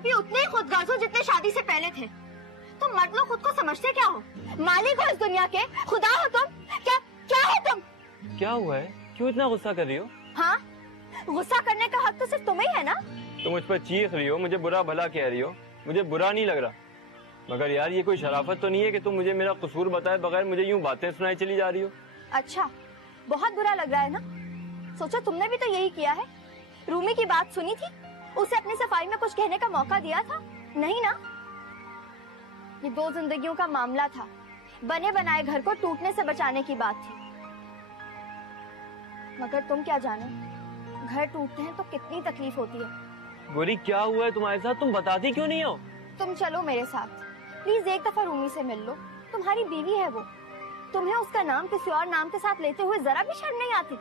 भी उतने ही खुदगर्ज हो जितने शादी से पहले थे। तुम मर्द लोग खुद को समझते क्या हो? मालिक हो इस दुनिया के, खुदा हो तुम। क्या क्या हो तुम? क्या हुआ है, क्यों इतना गुस्सा कर रही हो? हाँ, गुस्सा करने का हक तो सिर्फ तुम्हें ही है ना। तुम मुझ पर चीख रही हो, मुझे बुरा भला कह रही हो, मुझे बुरा नहीं लग रहा, मगर यार ये कोई शराफत तो नहीं है कि तुम मुझे मेरा कसूर बताए बगैर मुझे यूं बातें सुनाई चली जा रही हो। अच्छा, बहुत बुरा लग रहा है ना? सोचो तुमने भी तो यही किया है। रूमी की बात सुनी थी, उसे अपनी सफाई में कुछ कहने का मौका दिया था? नहीं ना। ये दो जिंदगियों का मामला था, बने बनाए घर को टूटने से बचाने की बात थी। मगर तुम क्या जानो, घर टूटते हैं तो कितनी तकलीफ होती है। गोरी क्या हुआ है तुम्हारे साथ, तुम बताती क्यों नहीं हो? तुम चलो मेरे साथ, प्लीज एक दफा रूमी से मिल लो। तुम्हारी बीवी है वो, तुम्हें उसका नाम किसी और नाम के साथ लेते हुए जरा भी शर्म नहीं आती?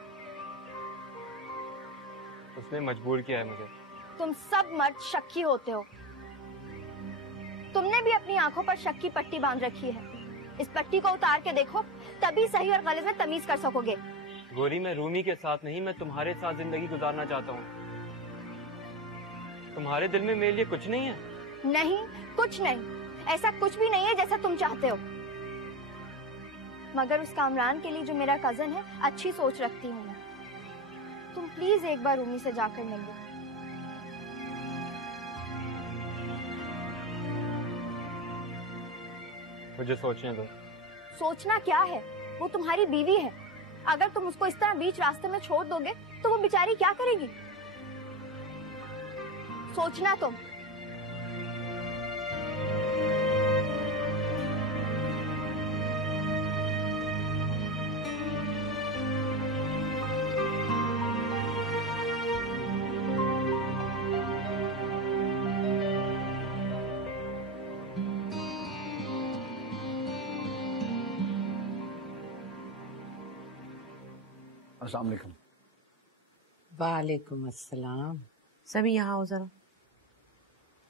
उसने मजबूर किया है मुझे। तुम सब मर्द शक्की होते हो। तुमने भी अपनी आंखों पर शक की पट्टी बांध रखी है। इस पट्टी को उतार के देखो, तभी सही और गलत में तमीज कर सकोगे। गोरी मैं रूमी के साथ नहीं, मैं तुम्हारे साथ जिंदगी गुजारना चाहता हूँ। तुम्हारे दिल में मेरे लिए कुछ नहीं है? नहीं, कुछ नहीं, ऐसा कुछ भी नहीं है जैसा तुम चाहते हो। मगर उस कामरान के लिए जो मेरा कजन है, अच्छी सोच रखती हूँ मैं। तुम प्लीज एक बार रूमी से जाकर मिल लो। मुझे सोचने दो। सोचना क्या है, वो तुम्हारी बीवी है। अगर तुम उसको इस तरह बीच रास्ते में छोड़ दोगे तो वो बेचारी क्या करेगी? सोचना तुम। अस्सलाम वालेकुम। वालेकुम अस्सलाम। सभी यहाँ आओ जरा।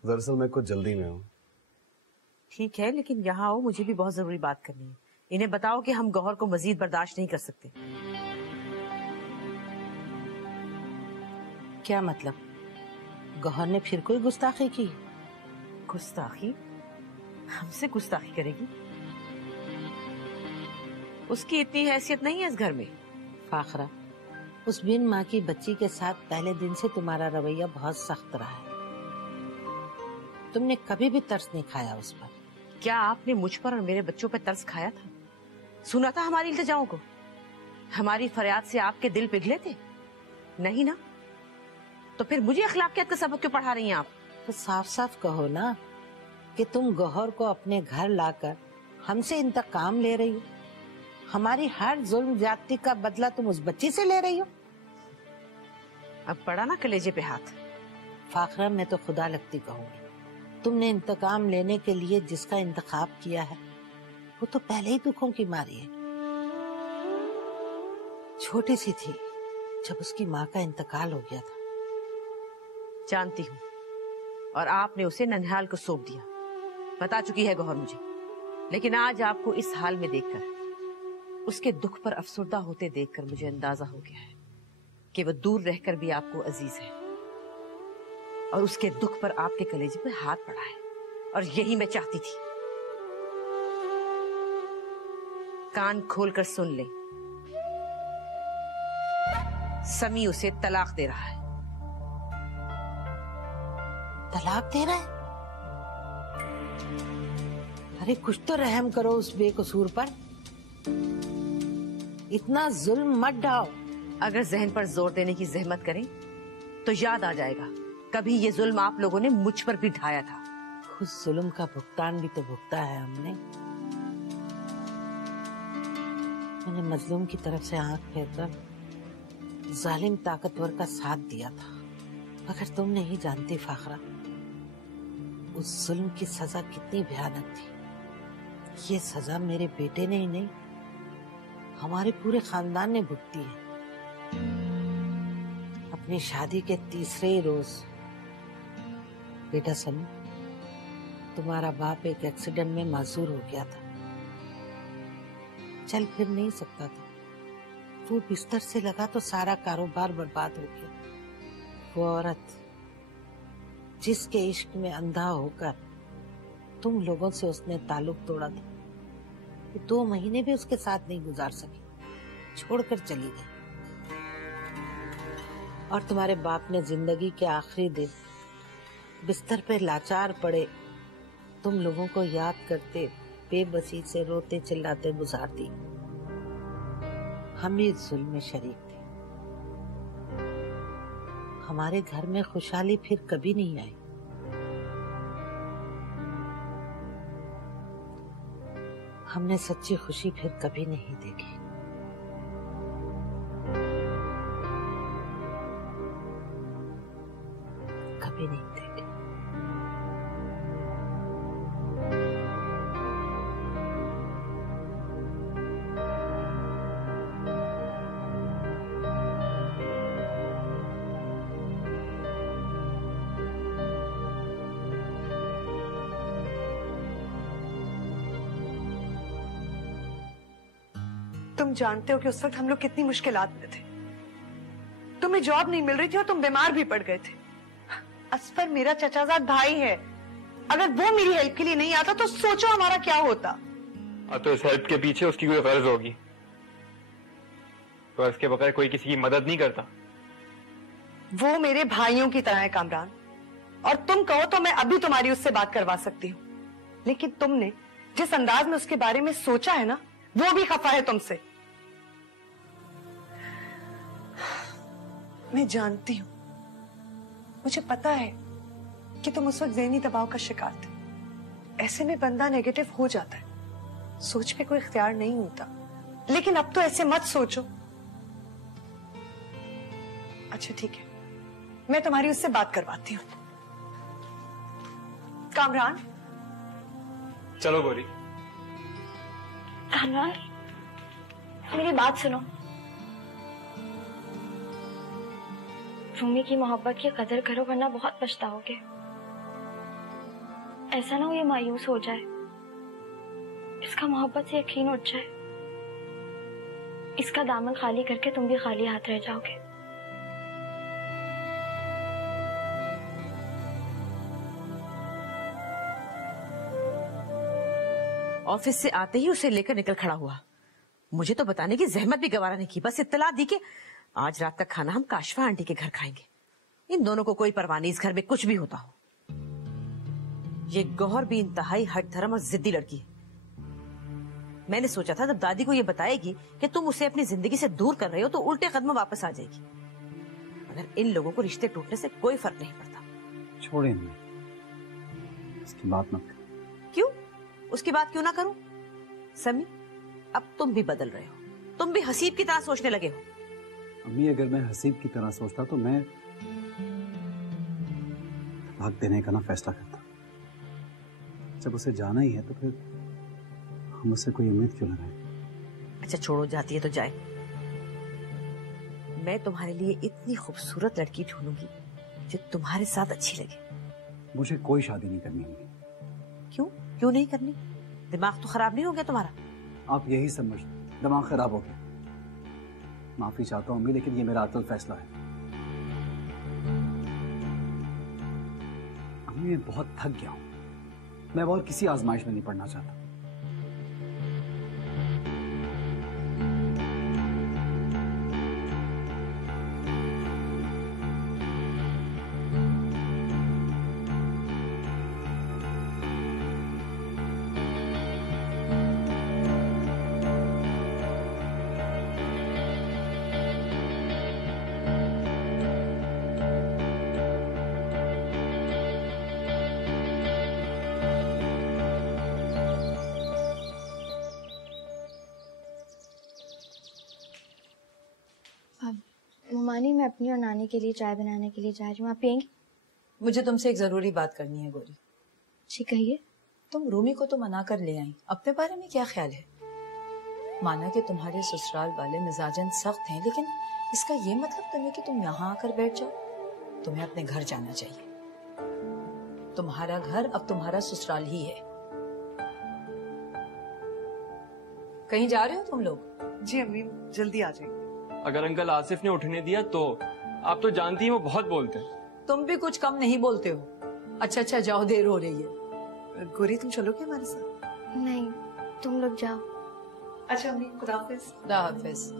दरअसल मैं कुछ जल्दी में हूँ। ठीक है, लेकिन यहाँ आओ, मुझे भी बहुत जरूरी बात करनी है। इन्हें बताओ कि हम गौहर को मजीद बर्दाश्त नहीं कर सकते। क्या मतलब? गौहर ने फिर कोई गुस्ताखी की? गुस्ताखी? हमसे गुस्ताखी करेगी? उसकी इतनी हैसियत नहीं है इस घर में। फाखरा, उस बिन माँ की बच्ची के साथ पहले दिन से तुम्हारा रवैया बहुत सख्त रहा है। तुमने कभी भी तरस नहीं खाया उस पर। क्या आपने मुझ पर और मेरे बच्चों पर तरस खाया था? सुना था हमारी इल्तिजाओं को? हमारी फरियाद से आपके दिल पिघले थे? नहीं ना? तो फिर मुझे अखलाकियत का सबक क्यों पढ़ा रही हैं आप? तो साफ साफ कहो ना कि तुम गौहर को अपने घर लाकर हमसे इंतकाम ले रही हो। हमारी हर जुल्म ज्यादती का बदला तुम उस बच्ची से ले रही हो। अब पड़ा ना कलेजे पे हाथ। फाखरा, मैं तो खुदा लगती कहूंगी, तुमने इंतकाम लेने के लिए जिसका इंतखाब किया है वो तो पहले ही दुखों की मारी है। छोटी सी थी जब उसकी माँ का इंतकाल हो गया था। जानती हूँ, और आपने उसे ननिहाल को सौंप दिया। बता चुकी है गौहर मुझे। लेकिन आज आपको इस हाल में देखकर, उसके दुख पर अफसुर्दा होते देखकर मुझे अंदाजा हो गया है कि वह दूर रहकर भी आपको अजीज है, और उसके दुख पर आपके कलेजे पर हाथ पड़ा है। और यही मैं चाहती थी। कान खोलकर सुन ले, समी उसे तलाक दे रहा है। तलाक दे रहा है? अरे कुछ तो रहम करो उस बेकसूर पर। इतना जुल्म मत ढाओ। अगर जहन पर जोर देने की जहमत करें तो याद आ जाएगा, कभी ये जुल्म आप लोगों ने मुझ पर भी ढाया था। उस जुल्म का भुगतान भी तो भुगता है हमने। मैंने मजलूम की तरफ से आंख फेरकर जालिम ताकतवर का साथ दिया था। मगर तुम नहीं जानती फाखरा, उस जुल्म की सजा कितनी भयानक थी। ये सजा मेरे बेटे ने ही नहीं, हमारे पूरे खानदान ने भुगती है। अपनी शादी के तीसरे ही रोज, बेटा समी, तुम्हारा बाप एक एक्सीडेंट में माजूर हो गया था। चल फिर नहीं सकता था। वो बिस्तर से लगा तो सारा कारोबार बर्बाद हो गया। वो औरत जिसके इश्क में अंधा होकर तुम लोगों से उसने ताल्लुक तोड़ा था, 2 महीने भी उसके साथ नहीं गुजार सकी, छोड़कर चली गई। और तुम्हारे बाप ने जिंदगी के आखिरी दिन बिस्तर पे लाचार पड़े तुम लोगों को याद करते बेबसी से रोते चिल्लाते गुजार दी। हम ही जुल्म में शरीक थे। हमारे घर में खुशहाली फिर कभी नहीं आई। हमने सच्ची खुशी फिर कभी नहीं देखी। कभी नहीं देखी। तुम जानते हो कि उस वक्त हम लोग कितनी मुश्किलात में थे। तुम्हें जॉब नहीं मिल रही थी और तुम बीमार भी पड़ गए थे। असफर मेरा चचाजाद भाई है, अगर वो मेरी हेल्प के लिए नहीं आता तो सोचो हमारा क्या होता। तो इस हेल्प के पीछे उसकी कोई गर्ज होगी, तो इसके बगैर कोई किसी की मदद नहीं करता। वो मेरे भाइयों की तरह है कामरान, और तुम कहो तो मैं अभी तुम्हारी उससे बात करवा सकती हूँ, लेकिन तुमने जिस अंदाज में उसके बारे में सोचा है ना, वो भी खफा है तुमसे। मैं जानती हूं, मुझे पता है कि तुम उस वक्त ज़हनी दबाव का शिकार थे। ऐसे में बंदा नेगेटिव हो जाता है, सोच पे कोई इख्तियार नहीं होता। लेकिन अब तो ऐसे मत सोचो। अच्छा ठीक है, मैं तुम्हारी उससे बात करवाती हूँ। कामरान, चलो गोरी। कामरान, मेरी बात सुनो। रूमी की मोहब्बत की कदर करो, वरना बहुत पछताओगे। ऐसा ना हो ये मायूस हो जाए, इसका मोहब्बत से यकीन उठ जाए, इसका दामन खाली करके तुम भी खाली हाथ रह जाओगे। ऑफिस से आते ही उसे लेकर निकल खड़ा हुआ। मुझे तो बताने की जहमत भी गवारा नहीं की, बस इत्तला दी कि आज रात का खाना हम काशफा आंटी के घर खाएंगे। इन दोनों को कोई परवाह नहीं, इस घर में कुछ भी होता हो। ये गौहर भी इंतहाई हट धर्म और जिद्दी लड़की है। मैंने सोचा था जब दादी को ये बताएगी कि तुम उसे अपनी जिंदगी से दूर कर रहे हो तो उल्टे कदम वापस आ जाएगी, मगर इन लोगों को रिश्ते टूटने से कोई फर्क नहीं पड़ता। छोड़े नहीं, इसकी बात मत कर। क्यों? उसकी बात क्यों ना करूं? समी, अब तुम भी बदल रहे हो, तुम भी हसीब की तरह सोचने लगे हो। अम्मी, अगर मैं हसीब की तरह सोचता तो मैं भाग देने का ना फैसला करता। जब उसे जाना ही है तो फिर हम उससे कोई उम्मीद क्यों लगाएं? अच्छा छोड़ो, जाती है तो जाए। मैं तुम्हारे लिए इतनी खूबसूरत लड़की ढूंढूंगी जो तुम्हारे साथ अच्छी लगे। मुझे कोई शादी नहीं करनी अम्मी। क्यों? क्यों नहीं करनी? दिमाग तो खराब नहीं हो गया तुम्हारा? आप यही समझ, दिमाग खराब हो गया। माफी चाहता हूँ अम्मी, लेकिन ये मेरा अतल फैसला है। अम्मी, मैं बहुत थक गया हूँ, मैं और किसी आजमाइश में नहीं पड़ना चाहता। ममानी, मैं अपनी और नानी के लिए चाय बनाने के लिए जा रही हूँ, आप पियेंगी? मुझे तुमसे एक जरूरी बात करनी है गोरी। जी कहिए। तुम रूमी को तो मना कर ले आई, अपने बारे में क्या ख्याल है? माना कि तुम्हारे ससुराल वाले मिजाजन सख्त हैं, लेकिन इसका ये मतलब तो नहीं कि तुम यहाँ आकर बैठ जाओ। तुम्हें अपने घर जाना चाहिए। तुम्हारा घर अब तुम्हारा ससुराल ही है। कहीं जा रहे हो तुम लोग? जी अम्मी, जल्दी आ जाएंगे। अगर अंकल आसिफ ने उठने दिया तो? आप तो जानती हैं वो बहुत बोलते हैं। तुम भी कुछ कम नहीं बोलते हो। अच्छा जाओ, देर हो रही है। गोरी तुम चलोगे हमारे साथ? नहीं, तुम लोग जाओ। अच्छा अम्मी, खुदा हाफिज। खुदा हाफिज।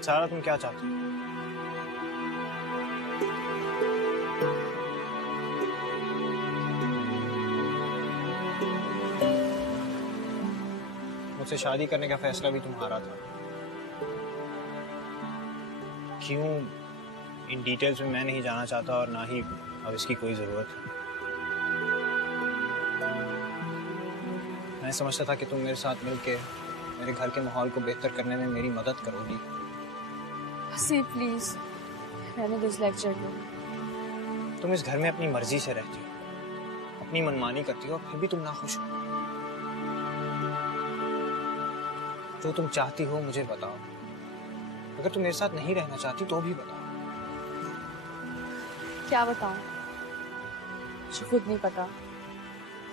सारा तुम क्या चाहती हो? मुझसे शादी करने का फैसला भी तुम्हारा था। क्यों, इन डिटेल्स में मैं नहीं जाना चाहता और ना ही अब इसकी कोई जरूरत है। मैं समझता था कि तुम मेरे साथ मिलके मेरे घर के माहौल को बेहतर करने में मेरी मदद करोगी। सी प्लीज, रहने दो इस लेक्चर को। तुम इस घर में अपनी मर्जी से रहती हो, अपनी मनमानी करती हो, फिर भी तुम नाखुश हो। जो तुम चाहती हो मुझे बताओ। अगर तुम मेरे साथ नहीं रहना चाहती तो भी बताओ। क्या बताऊं? मुझे खुद नहीं पता।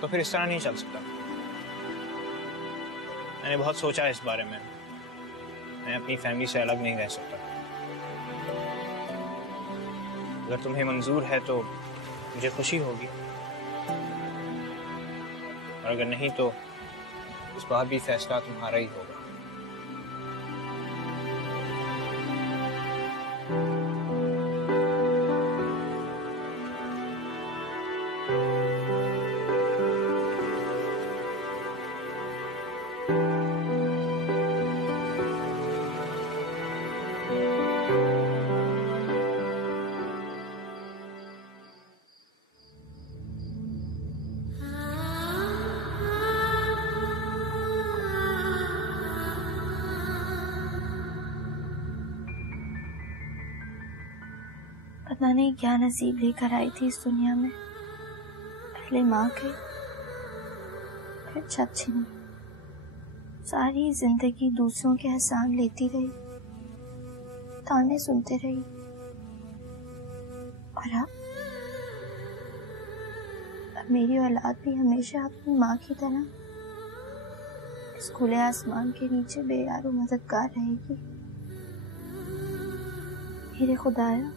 तो फिर इस तरह नहीं चल सकता। मैंने बहुत सोचा इस बारे में। मैं अपनी फैमिली से अलग नहीं रह सकता। अगर तुम्हें मंजूर है तो मुझे खुशी होगी, और अगर नहीं तो इस बार भी फैसला तुम्हारा ही होगा। पता नहीं क्या नसीब लेकर आई थी इस दुनिया में। पहले माँ के, फिर चाची। सारी जिंदगी दूसरों के एहसान लेती रही, ताने सुनते रही, और अब मेरी औलाद भी हमेशा अपनी माँ की तरह इस खुले आसमान के नीचे बेयारो मददगार रहेगी। मेरे खुदाया,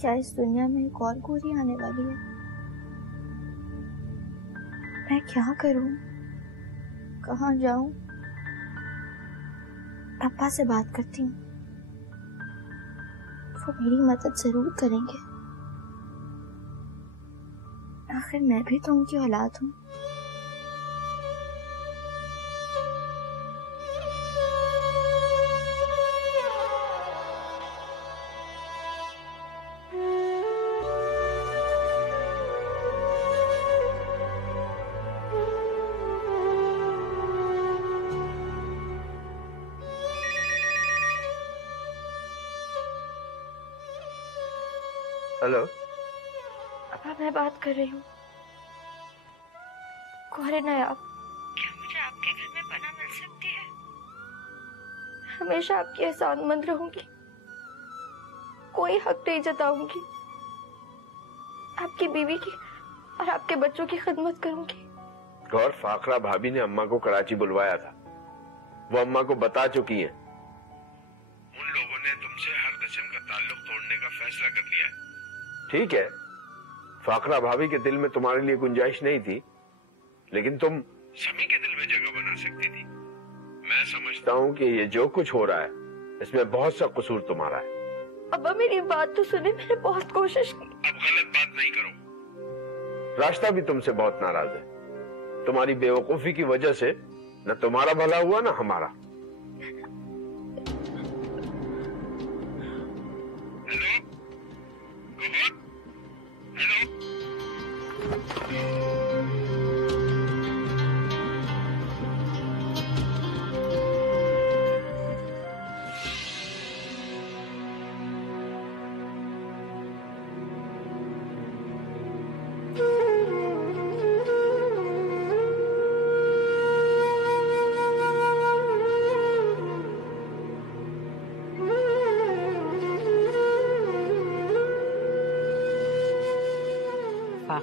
क्या इस दुनिया में एक और गोरी आने वाली है? मैं क्या करूं? कहाँ जाऊं? पापा से बात करती हूँ, वो मेरी मदद जरूर करेंगे। आखिर मैं भी तो उनकी औलाद हूँ। हेलो पापा, मैं बात कर रही हूँ। कौन है नायाब? क्या मुझे आपके घर में पनाह मिल सकती है? हमेशा आपकी एहसानमंद रहूंगी, कोई हक नहीं जताऊंगी। आपकी बीवी की और आपके बच्चों की खिदमत करूंगी। गौर, फाखरा भाभी ने अम्मा को कराची बुलवाया था। वो अम्मा को बता चुकी हैं। उन लोगों ने तुमसे हर किस्म का ताल्लुक तोड़ने का फैसला कर लिया है। ठीक है, फाखरा भाभी के दिल में तुम्हारे लिए गुंजाइश नहीं थी, लेकिन तुम सभी के दिल में जगह बना सकती थी। मैं समझता हूँ कि ये जो कुछ हो रहा है इसमें बहुत सा कसूर तुम्हारा है। अब्बा, मेरी बात तो सुने, मैंने बहुत कोशिश की। अब गलत बात नहीं करो। रास्ता भी तुमसे बहुत नाराज है। तुम्हारी बेवकूफी की वजह से न तुम्हारा भला हुआ न हमारा। हेलो,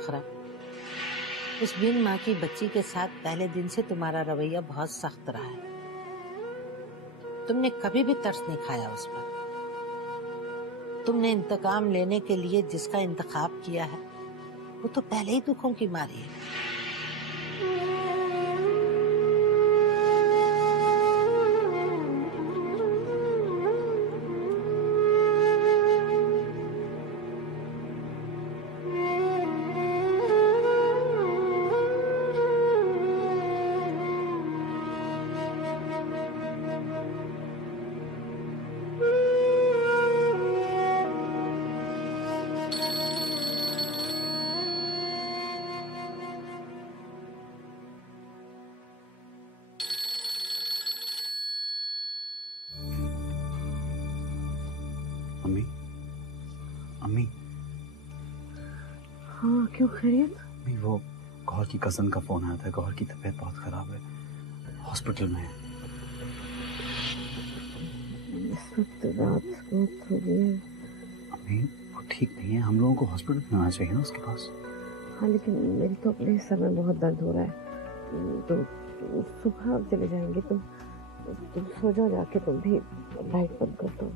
फाखरा, उस बिन माँ की बच्ची के साथ पहले दिन से तुम्हारा रवैया बहुत सख्त रहा है। तुमने कभी भी तरस नहीं खाया उस पर। तुमने इंतकाम लेने के लिए जिसका इंतखाब किया है वो तो पहले ही दुखों की मारी है। अम्मी, अम्मी। हाँ, क्यों खैरियत? अम्मी, वो गौहर की कजन का फोन आया था। गौहर की तबीयत बहुत खराब है, हॉस्पिटल में है। इस वक्त रात बहुत हो गई है। अम्मी, वो ठीक नहीं है, हम लोगों को हॉस्पिटल में आना चाहिए ना उसके पास। हाँ, लेकिन मेरी तो अपने सर में बहुत दर्द हो रहा है, तो सुबह चले जाएंगे। तुम सो जाओ जाके, तुम भी लाइट बंद कर दो।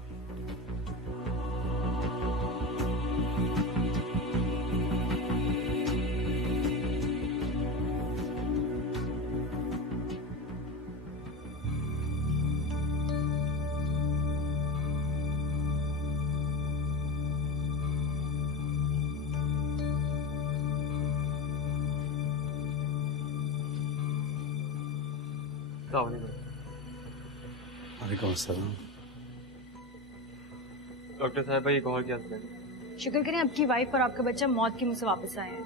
वालेकुम अस्सलाम। डॉक्टर साहब भाई गौहर की हालत है। शुक्र करें आपकी वाइफ और आपका बच्चा मौत के मुंह से वापस आए हैं।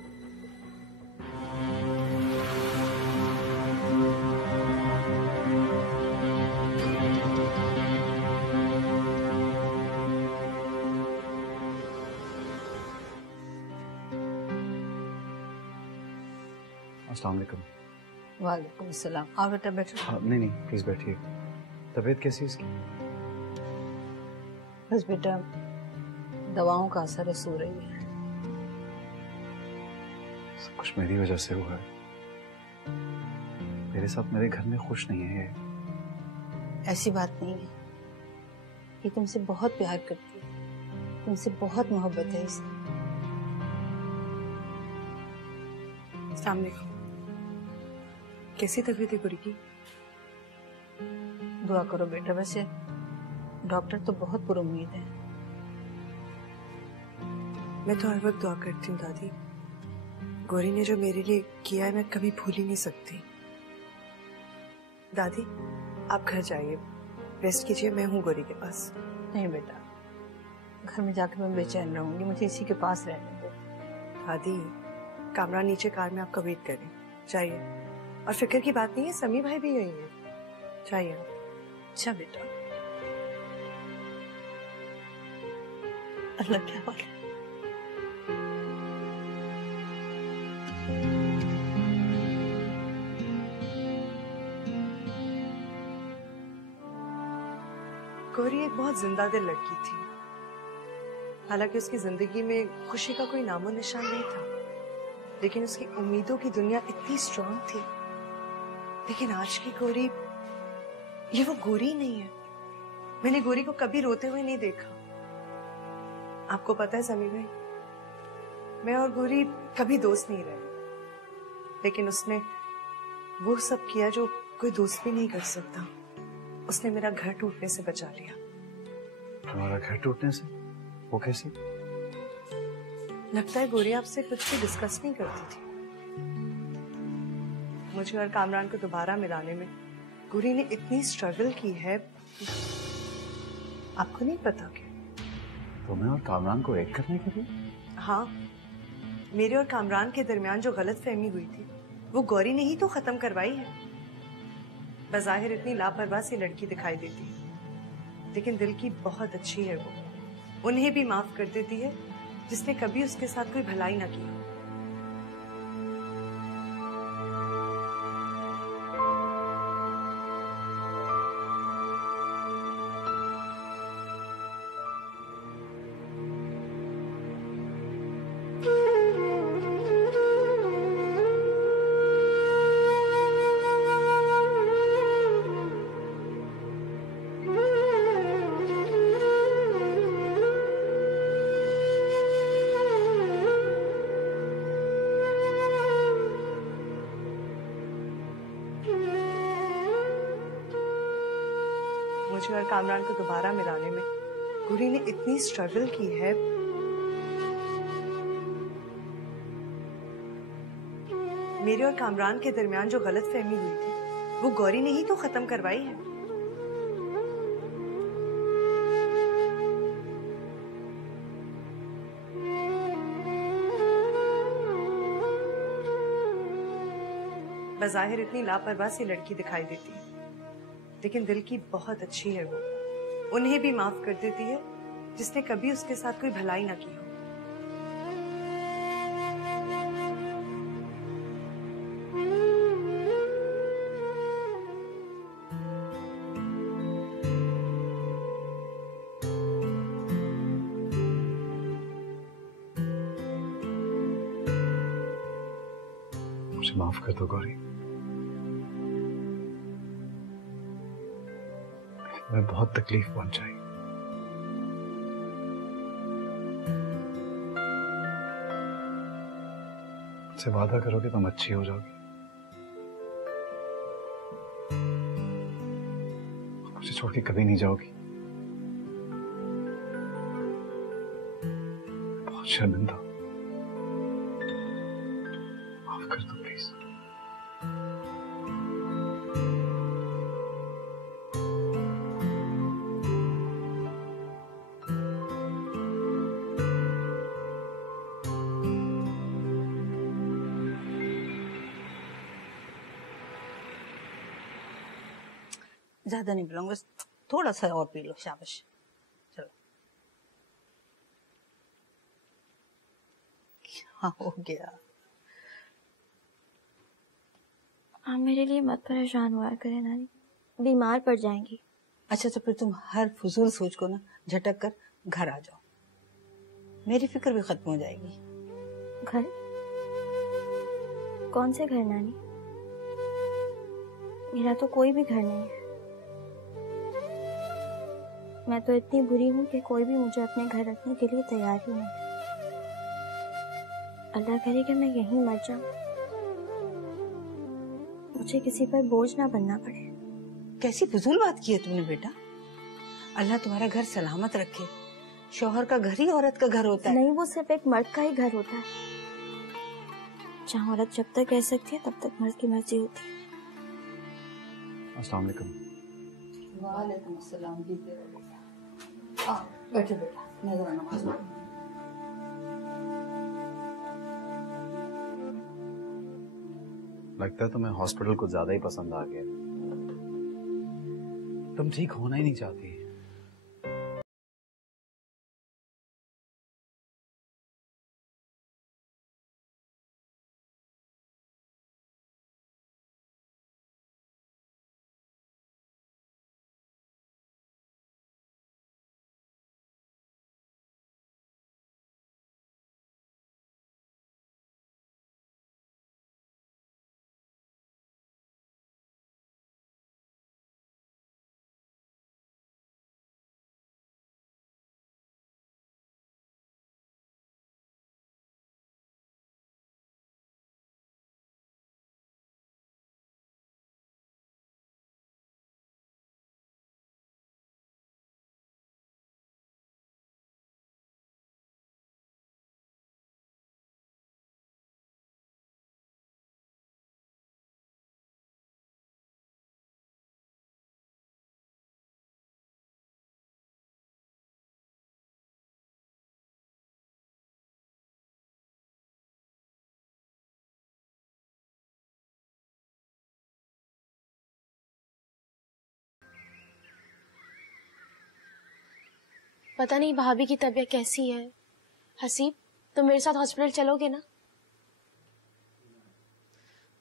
अस्सलाम वालेकुम। वालेकुम सलाम। आओ बेटा बैठो। नहीं नहीं, प्लीज बैठिए। तबीयत कैसी है इसकी? बस बेटा दवाओं का असर सो रही है। सब कुछ मेरी वजह से हुआ है। मेरे साथ मेरे घर में खुश नहीं है ये। ऐसी बात नहीं है, ये तुमसे बहुत प्यार करती है, तुमसे बहुत मोहब्बत है इसे। सामने कैसी तबीयत है गुरी की? दुआ करो बेटा। वैसे डॉक्टर तो बहुत पुरुम्मीद है। मैं तो हर वक्त दुआ करती हूँ दादी। गौरी ने जो मेरे लिए किया है मैं कभी भूल ही नहीं सकती। दादी आप घर जाइए, रेस्ट कीजिए, मैं हूँ गौरी के पास। नहीं बेटा, घर में जाकर मैं बेचैन रहूंगी, मुझे इसी के पास रहने दो। दादी कामरान नीचे कार में आपका वेट करें, जाइए। और फिक्र की बात नहीं है, समी भाई भी यही है, जाइए आप। अच्छा बेटा, अल्लाह क्या वाले। गौरी एक बहुत जिंदा दिल लड़की थी। हालांकि उसकी जिंदगी में खुशी का कोई नामो निशान नहीं था, लेकिन उसकी उम्मीदों की दुनिया इतनी स्ट्रांग थी। लेकिन आज की गौरी, ये वो गौरी नहीं है। मैंने गौरी को कभी रोते हुए नहीं देखा। आपको पता है समी भाई, मैं और गौरी कभी दोस्त नहीं रहे, लेकिन उसने वो सब किया जो कोई दोस्त भी नहीं कर सकता। उसने मेरा घर टूटने से बचा लिया। तुम्हारा घर टूटने से? वो कैसे? लगता है गौरी आपसे कुछ भी डिस्कस नहीं करती थी। मुझे और कामरान को दोबारा मिलाने में गौरी ने इतनी स्ट्रगल की है, आपको नहीं पता क्या? तुम्हें और कामरान को एक करने के लिए? हाँ, मेरे और कामरान के दरमियान जो गलतफहमी हुई थी वो गौरी ने ही तो खत्म करवाई है। बज़ाहिर इतनी लापरवाह सी लड़की दिखाई देती है, लेकिन दिल की बहुत अच्छी है वो। उन्हें भी माफ कर देती है जिसने कभी उसके साथ कोई भलाई ना की। मुझे और कामरान को दोबारा मिलाने में गुरी ने इतनी स्ट्रगल की है। मेरे और कामरान के दरमियान जो गलतफहमी हुई थी वो गौरी ने ही तो खत्म करवाई है। बज़ाहिर इतनी लापरवाह सी लड़की दिखाई देती है, लेकिन दिल की बहुत अच्छी है वो। उन्हें भी माफ कर देती है जिसने कभी उसके साथ कोई भलाई ना की हो। मुझे माफ कर दो गौरी, मैं बहुत तकलीफ पहुंचाई। मुझसे वादा करो कि तुम अच्छी हो जाओगी, मुझे छोड़ के कभी नहीं जाओगी। बहुत शर्मिंदा हूं, माफ कर दो प्लीज। ज्यादा नहीं पिलाऊंगा, थोड़ा सा और पी लो। शाबाश, चलो। क्या हो गया? आप मेरे लिए मत परेशान हुआ करें नानी, बीमार पड़ जाएंगी। अच्छा तो फिर तुम हर फजूल सोच को ना झटक कर घर आ जाओ, मेरी फिक्र भी खत्म हो जाएगी। घर? कौन से घर नानी? मेरा तो कोई भी घर नहीं है। मैं तो इतनी बुरी हूँ कि कोई भी मुझे अपने घर रखने के लिए तैयार ही नहीं। अल्लाह करे कि मैं यहीं मर जाऊं, मुझे किसी पर बोझ ना बनना पड़े। कैसी फजूल बात की है तुमने बेटा। अल्लाह तुम्हारा घर सलामत रखे। शौहर का घर ही औरत का घर होता है। नहीं, वो सिर्फ एक मर्द का ही घर होता है। जहाँ औरत जब तक रह सकती है तब तक मर्द की मर्जी होती है। अस्सलाम वालेकुम। वालेकुम अस्सलाम। बैठो बेटा, नजर नमाज पढ़ो। लगता है तुम्हें हॉस्पिटल कुछ ज्यादा ही पसंद आ गया। तुम ठीक होना ही नहीं चाहती। पता नहीं भाभी की तबीयत कैसी है। हसीब, तुम मेरे साथ हॉस्पिटल चलोगे ना?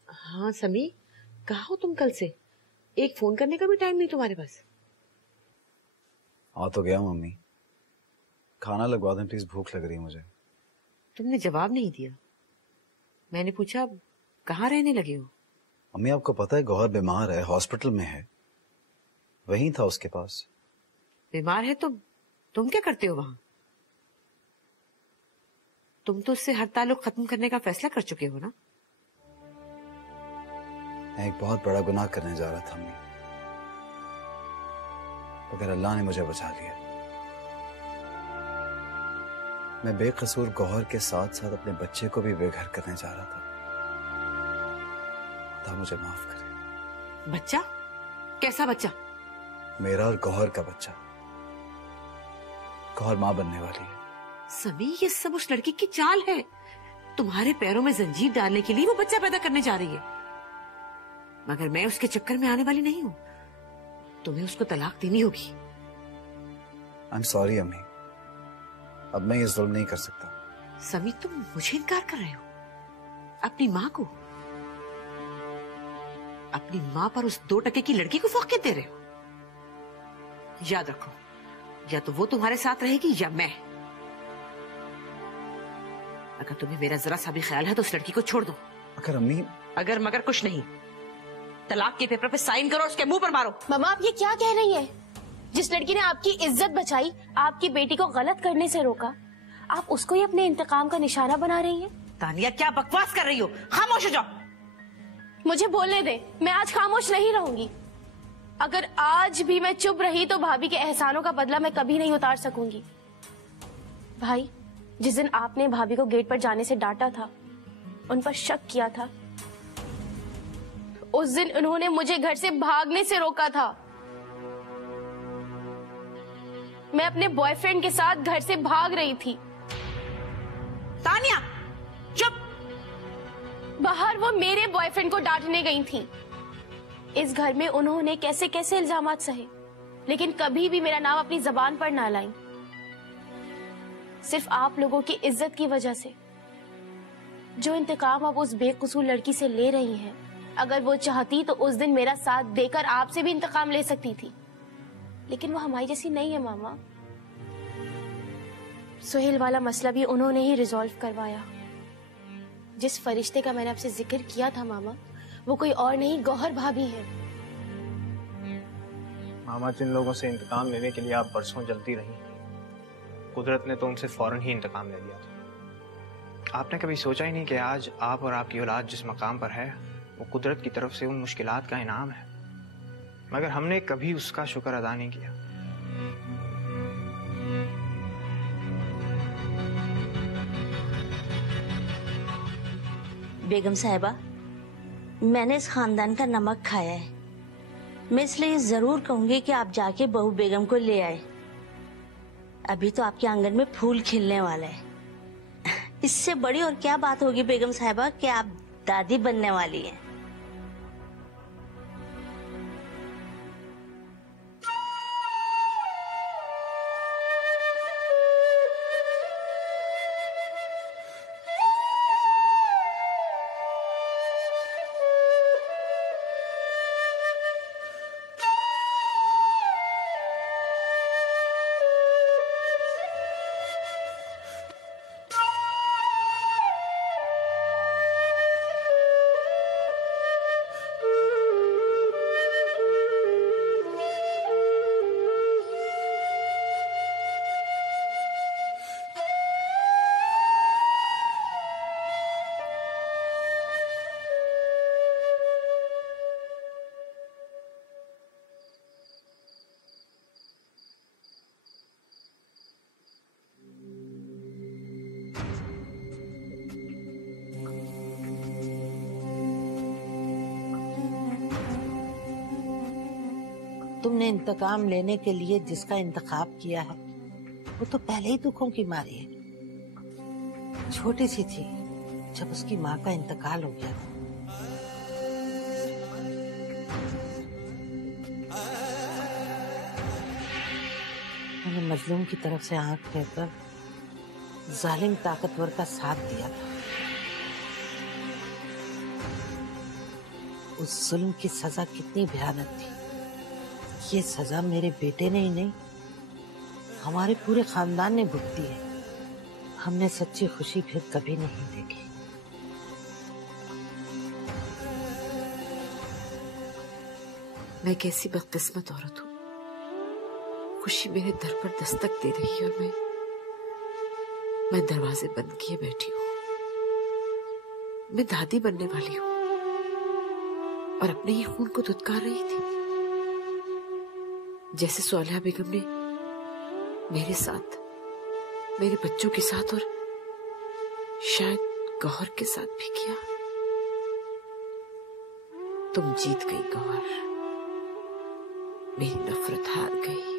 हाँ समी, कहाँ हो तुम कल से? एक फोन करने का भी टाइम नहीं तुम्हारे पास। आ तो गया मम्मी, खाना लगवा दें प्लीज, भूख लग रही है मुझे। तुमने जवाब नहीं दिया। मैंने पूछा कहाँ रहने लगे हो? मम्मी आपको पता है गौहर बीमार है, हॉस्पिटल में है, वहीं था उसके पास। बीमार है तो तुम क्या करते हो वहां? तुम तो उससे हर ताल्लुक खत्म करने का फैसला कर चुके हो ना? मैं एक बहुत बड़ा गुनाह करने जा रहा था अम्मी। मगर अल्लाह ने मुझे बचा लिया। मैं बेकसूर गौहर के साथ साथ अपने बच्चे को भी बेघर करने जा रहा था। खुदा मुझे माफ करे। बच्चा? कैसा बच्चा? मेरा और गौहर का बच्चा। गौहर मां बनने वाली है। समी, ये सब उस लड़की की चाल है। तुम्हारे पैरों में जंजीर डालने के लिए वो बच्चा पैदा करने जा रही है। मगर मैं उसके चक्कर में आने वाली नहीं हूँ। तुम्हें उसको तलाक देनी होगी। आई एम सॉरी अम्मी, अब मैं ये जुल्म नहीं कर सकता। समी, तुम मुझे इनकार कर रहे हो? अपनी माँ को, अपनी माँ पर उस 2 टके की लड़की को फौकियत दे रहे हो? याद रखो, या तो वो तुम्हारे साथ रहेगी या मैं। अगर तुम्हें मेरा जरा सा भी ख्याल है तो उस लड़की को छोड़ दो। अगर अम्मी, अगर मगर कुछ नहीं, तलाक के पेपर पे साइन करो और उसके मुंह पर मारो। मामा, आप ये क्या कह रही है? जिस लड़की ने आपकी इज्जत बचाई, आपकी बेटी को गलत करने से रोका, आप उसको ही अपने इंतकाम का निशाना बना रही हैं? तानिया, क्या बकवास कर रही हो? खामोश हो जाओ। मुझे बोलने दे, मैं आज खामोश नहीं रहूंगी। अगर आज भी मैं चुप रही तो भाभी के एहसानों का बदला मैं कभी नहीं उतार सकूंगी। भाई, जिस दिन आपने भाभी को गेट पर जाने से डांटा था, उन पर शक किया था, उस दिन उन्होंने मुझे घर से भागने से रोका था। मैं अपने बॉयफ्रेंड के साथ घर से भाग रही थी। तानिया, चुप। बाहर वो मेरे बॉयफ्रेंड को डांटने गई थी। इस घर में उन्होंने कैसे कैसे इल्जामात सहे, लेकिन कभी भी मेरा नाम अपनी जबान पर ना लाई। सिर्फ आप लोगों की इज्जत की वजह से। जो इंतकाम आप उस बेकसूर लड़की से ले रही हैं, अगर वो चाहती तो उस दिन मेरा साथ देकर आपसे भी इंतकाम ले सकती थी, लेकिन वो हमारी जैसी नहीं है मामा। सुहेल वाला मसला भी उन्होंने ही रिजॉल्व करवाया। जिस फरिश्ते का मैंने आपसे जिक्र किया था मामा, वो कोई और नहीं, गौहर भाभी है। मामा, जिन लोगों से इंतकाम लेने के लिए आप बरसों जलती रही, कुदरत ने तो उनसे फौरन ही इंतकाम ले लिया था। आपने कभी सोचा ही नहीं कि आज आप और आपकी औलाद जिस मकाम पर है वो कुदरत की तरफ से उन मुश्किलात का इनाम है, मगर हमने कभी उसका शुक्र अदा नहीं किया। बेगम साहिबा, मैंने इस खानदान का नमक खाया है। मैं इसलिए जरूर कहूंगी कि आप जाके बहू बेगम को ले आए। अभी तो आपके आंगन में फूल खिलने वाला है। इससे बड़ी और क्या बात होगी बेगम साहिबा कि आप दादी बनने वाली हैं। तुमने इंतकाम लेने के लिए जिसका इंतखाब किया है वो तो पहले ही दुखों की मारी है। छोटी सी थी जब उसकी माँ का इंतकाल हो गया था। मैंने मजलूम की तरफ से आंख फेरकर जालिम ताकतवर का साथ दिया था। उस जुल्म की सजा कितनी भयानक थी। ये सजा मेरे बेटे ने ही नहीं, हमारे पूरे खानदान ने भुगती है। हमने सच्ची खुशी फिर कभी नहीं देखी। मैं कैसी बदकिस्मत औरत हूँ। खुशी मेरे दर पर दस्तक दे रही है और मैं दरवाजे बंद किए बैठी हूँ। मैं दादी बनने वाली हूँ और अपने ही खून को धुतकार रही थी। जैसे सोलह बेगम ने मेरे साथ, मेरे बच्चों के साथ और शायद गौहर के साथ भी किया। तुम जीत गई गौहर, मेरी नफरत हार गई।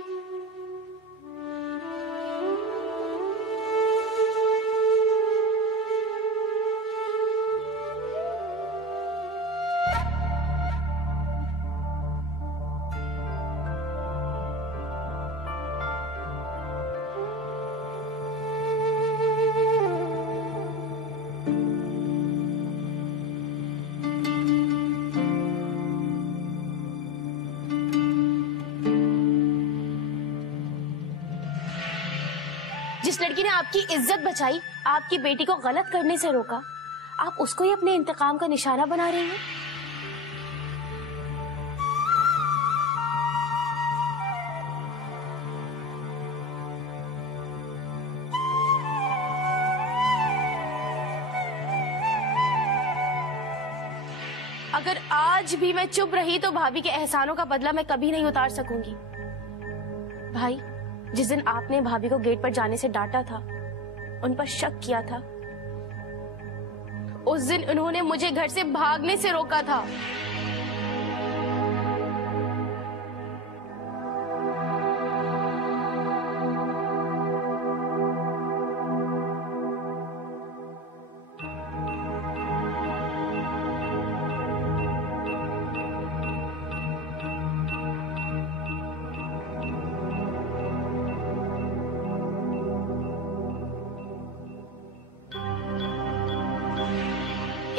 जिस लड़की ने आपकी इज्जत बचाई, आपकी बेटी को गलत करने से रोका, आप उसको ही अपने इंतकाम का निशाना बना रही हैं। अगर आज भी मैं चुप रही तो भाभी के एहसानों का बदला मैं कभी नहीं उतार सकूंगी। भाई, जिस दिन आपने भाभी को गेट पर जाने से डांटा था, उन पर शक किया था, उस दिन उन्होंने मुझे घर से भागने से रोका था।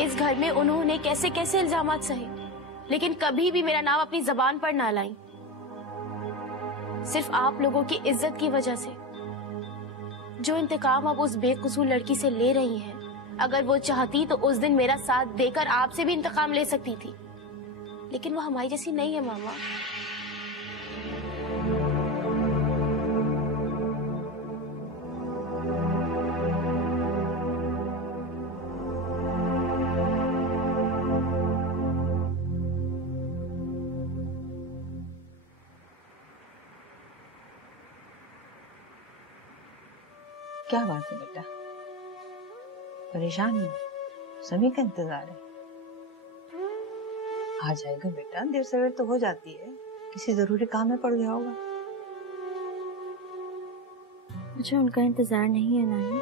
इस घर में उन्होंने कैसे कैसे इल्जामात सहे, लेकिन कभी भी मेरा नाम अपनी जबान पर ना लाई। सिर्फ आप लोगों की इज्जत की वजह से। जो इंतकाम अब उस बेकसूर लड़की से ले रही हैं, अगर वो चाहती तो उस दिन मेरा साथ देकर आपसे भी इंतकाम ले सकती थी, लेकिन वो हमारी जैसी नहीं है मामा। क्या बात है बेटा, परेशान है? सभी का इंतजार है। आ जाएगा बेटा, देर सवेर तो हो जाती है, किसी जरूरी काम में पड़ गया होगा। मुझे उनका इंतजार नहीं है नानी,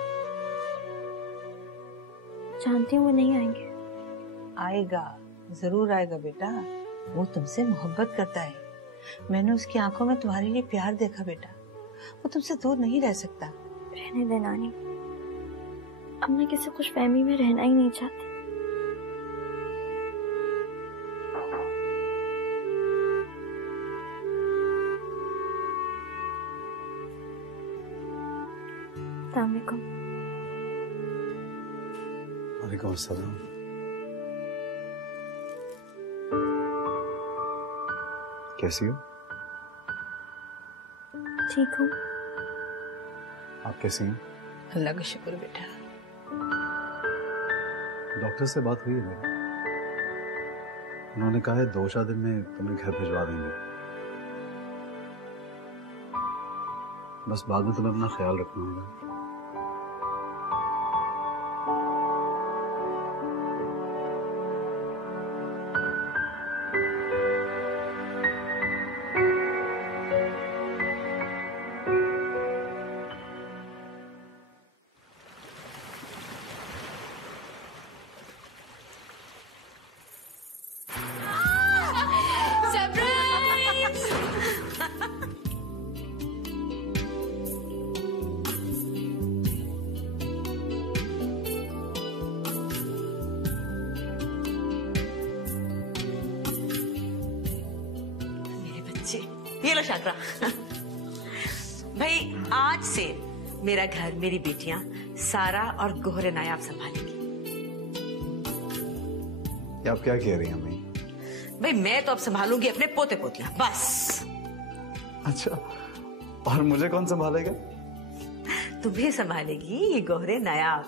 जानती हूँ वो नहीं आएंगे। आएगा, जरूर आएगा बेटा। वो तुमसे मोहब्बत करता है। मैंने उसकी आंखों में तुम्हारे लिए प्यार देखा बेटा। वो तुमसे दूर नहीं रह सकता। रहने दे नानी, अब मैं किसी खुशफहमी में रहना ही नहीं चाहती। अस्सलाम वालेकुम। वालेकुम अस्सलाम। कैसी हो? ठीक हूँ। आप कैसी हैं? अल्लाह का शुक्र बेटा। डॉक्टर से बात हुई है मेरी, उन्होंने कहा है 2-4 दिन में तुम्हें घर भिजवा देंगे। बस बाद में तुम्हें अपना ख्याल रखना होगा। ये लो शाकरा। भाई, आज से मेरा घर मेरी बेटियां सारा और गोहरे नायाब संभालेंगी। आप क्या कह रही हैं अम्मी? भाई, मैं तो अब संभालूंगी अपने पोते पोतियां, बस। अच्छा, और मुझे कौन संभालेगा? तुम्हें संभालेगी ये गोहरे नायाब।